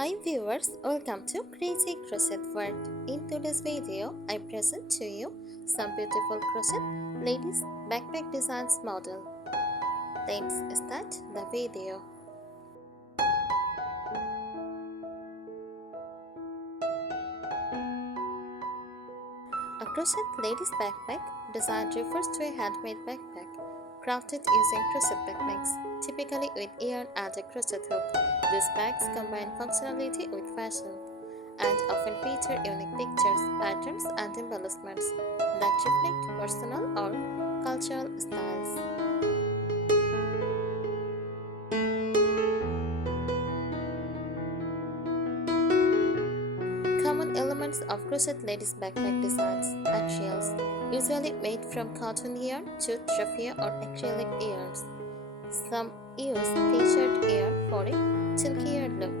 Hi viewers, welcome to Crazy Crochet World. In today's video, I present to you some beautiful crochet ladies backpack designs model. Let's start the video. A crochet ladies backpack design refers to a handmade backpack crafted using crochet techniques, typically with yarn and a crochet hook. These bags combine functionality with fashion and often feature unique pictures, patterns, and embellishments that reflect personal or cultural styles. Common elements of crochet ladies backpack designs: materials usually made from cotton yarn, jute, raffia, or acrylic yarns. Some use t-shirt yarn for a chunkier look.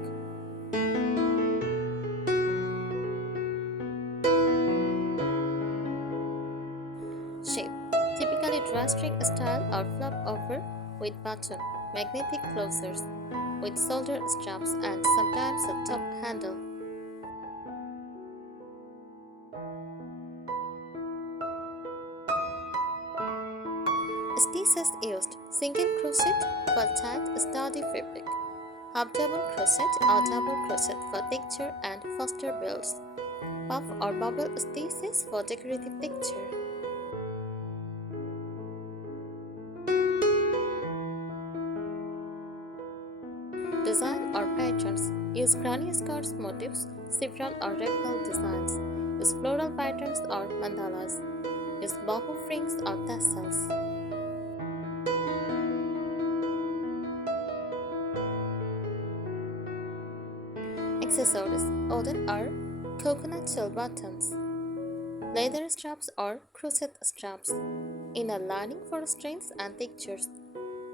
Shape: typically drawstring style or flap over with button, magnetic closures, with shoulder straps and sometimes a top handle. Stitches used: single crochet for tight, sturdy fabric, half double crochet or double crochet for texture and faster builds, puff or bubble stitches for decorative texture. Design or patterns: use granny scarves motifs, chevron or rectangle designs, use floral patterns or mandalas, use boho rings or tassels. Accessories: wooden or coconut shell buttons, leather straps or crochet straps, inner lining for strings and textures,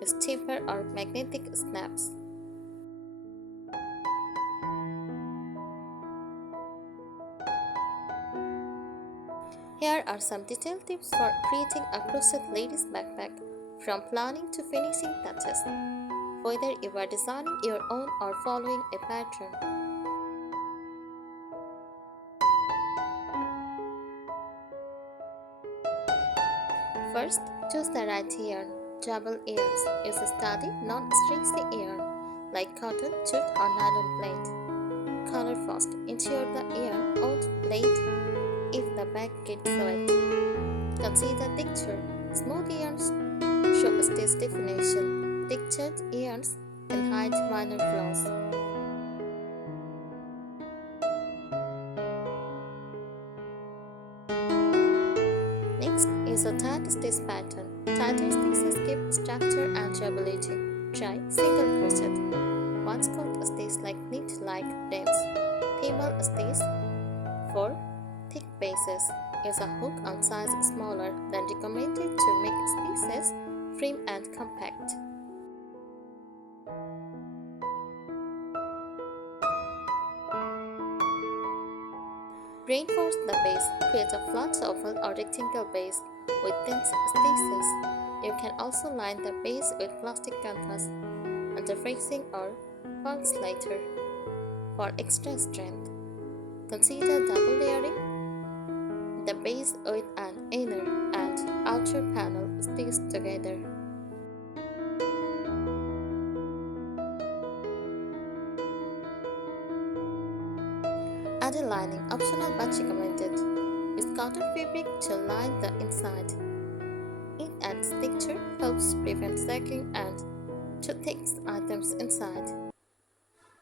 use taper or magnetic snaps. Here are some detailed tips for creating a crochet ladies backpack, from planning to finishing touches, whether you are designing your own or following a pattern. First, choose the right yarn. Double yarns. Use a sturdy, non-stretchy yarn like cotton, jute, or nylon blade. Color first. Ensure the yarn won't bleed if the bag gets wet. Consider texture. Smooth yarns show stitch definition. Textured yarns can hide minor flaws. Next is a tight stitch pattern. Tighter stitches give structure and durability. Try single crochet. Once called a stitch like knit-like dams. Thimble stitch for thick bases. Use a hook on size smaller than recommended to make stitches firm and compact. Reinforce the base. Create a flat oval or rectangle base with dense stitches. You can also line the base with plastic canvas, interfacing or false later for extra strength. Consider double layering the base with an inner and outer panel stitched together. Add a lining, optional but recommended. Use cotton fabric to line the inside. It adds texture, helps prevent sagging and to fix items inside.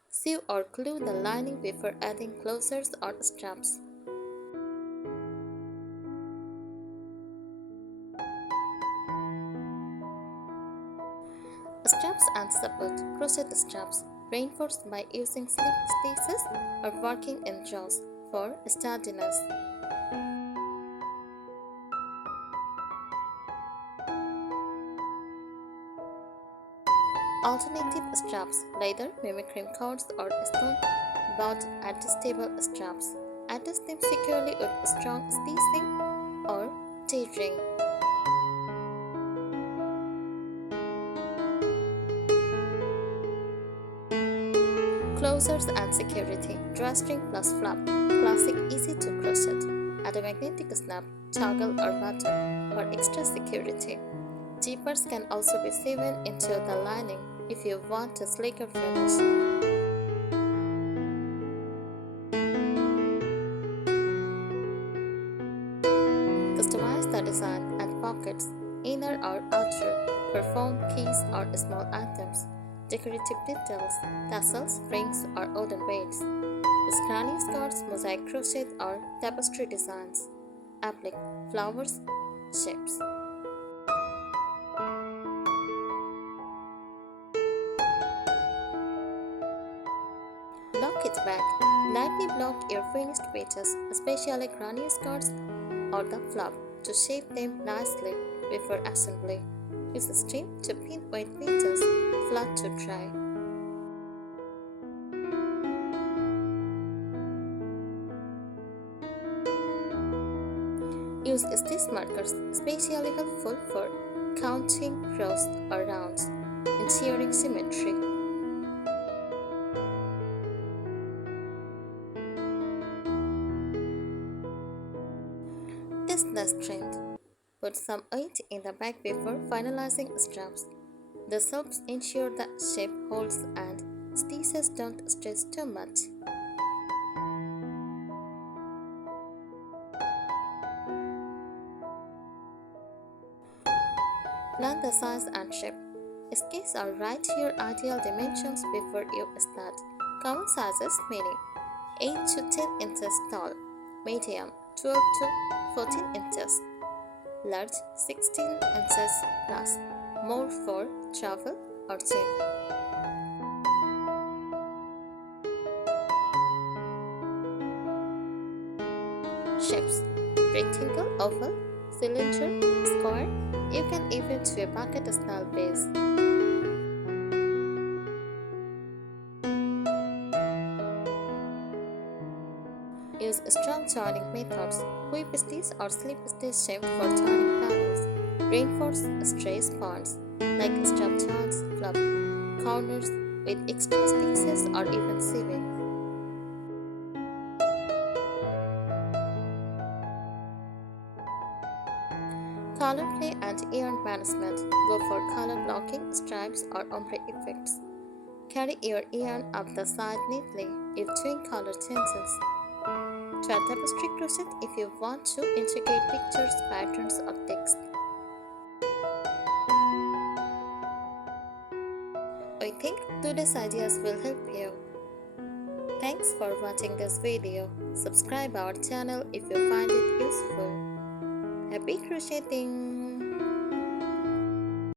Sew or glue the lining before adding closures or straps. Straps and support. Crochet straps, reinforced by using slip stitches or working in rows for sturdiness. Alternative straps: leather, mimicry cords, or stone-bound adjustable straps. Adjust them securely with strong stitching or T-ring. Closures and security. Drawstring plus flap. Classic, easy to crochet. Add a magnetic snap, toggle or button for extra security. Zippers can also be sewn into the lining if you want a sleeker finish. Customize the design and pockets, inner or outer, for phone, keys or small items. Decorative details, tassels, rings or wooden beads. Scrunny skirts, mosaic crochet or tapestry designs. Applique, flowers, shapes. Block it back. Lightly block your finished pieces, especially granny skirts or the flap, to shape them nicely before assembly. Use a steam to pin weight pieces flat to dry. Use stitch markers, especially helpful for counting rows or rounds, ensuring symmetry. Test the strength. Put some weight in the bag before finalizing straps. This helps ensure the shape holds and stitches don't stretch too much. Plan the size and shape. Sketch or write your ideal dimensions before you start. Common sizes meaning 8 to 10 inches tall, medium 12 to 14 inches, large 16 inches plus, more for travel or gym. Shapes: rectangle, oval, cylinder, square. You can even do a bucket style base. Use strong joining methods, whip stitch or slip stitch shape for joining panels. Reinforce stretch points like strap joints, flap corners with extra stitches or even sewing. Color play and yarn management. Go for color blocking, stripes or ombre effects. Carry your yarn up the side neatly if doing color changes. Try tapestry crochet if you want to integrate pictures, patterns or text. I think today's ideas will help you. Thanks for watching this video. Subscribe our channel if you find it useful. Happy crocheting!